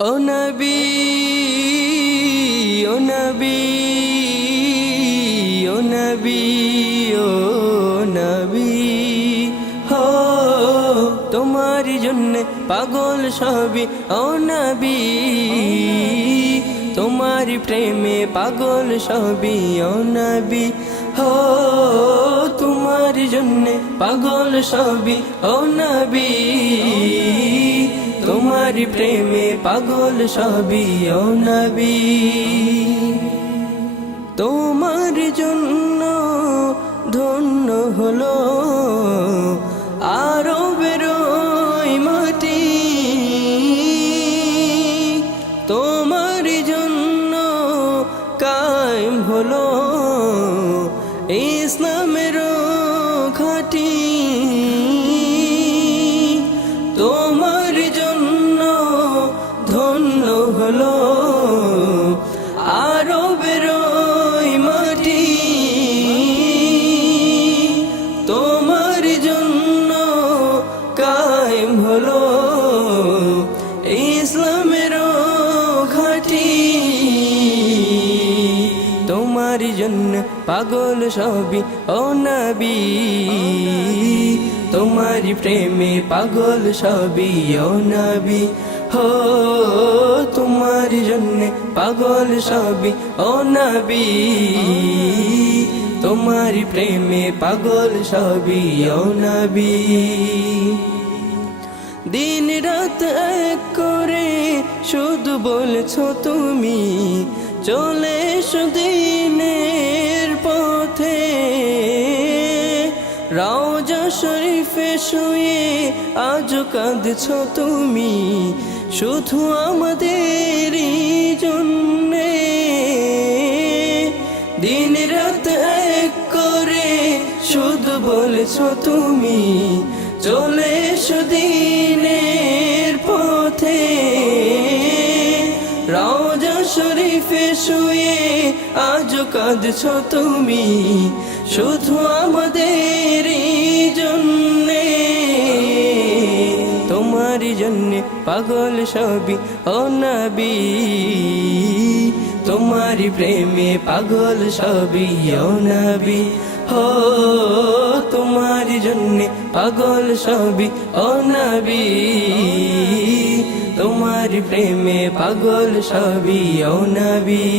ও নবী ও নবী ও নবী ও নবী জন্য পাগল সবই, ও নবী, তোমার প্রেমে পাগল সবই, ও নবী, হো, তোমার জন্য পাগল সবই, ও নবী। তোমার প্রেমে পাগল সবই নবী। তোমার জন্য ধন্য হলো আরও বেরোই মাটি। তোমার জন্য কায়েম হলো ইসলামের খাটি। হলো আরও বেরোই মাটি। তোমার জন্য কায়েম হলো ইসলামের ঘাটি। তোমার জন্য পাগল সবই ও নবী। তোমার প্রেমে পাগল সবই ও নবী। হো, তোমার জন্য পাগল সবই ও নবী তোমার প্রেমে পাগল সবই ও নবী দিন রাত এক করে শুধু বলছো তুমি, চলে সুদিনের পথে। রাজা শরীফে শুয়ে আজ কাঁদছ তুমি শুধু আমাদের জন্যে দিন রাত এক করে শুধু বলছো তুমি, চলে এসো দিনের পথে। রাজা শরীফে শুয়ে আজ কাঁদছ তুমি, শুধু আমাদের তোমার জন্য পাগল সবই ও নবী। তোমার প্রেমে পাগল সবই ও নবী। হো, তোমার জন্য পাগল সবই ও নবী। তোমার প্রেমে পাগল সবই ও নবী।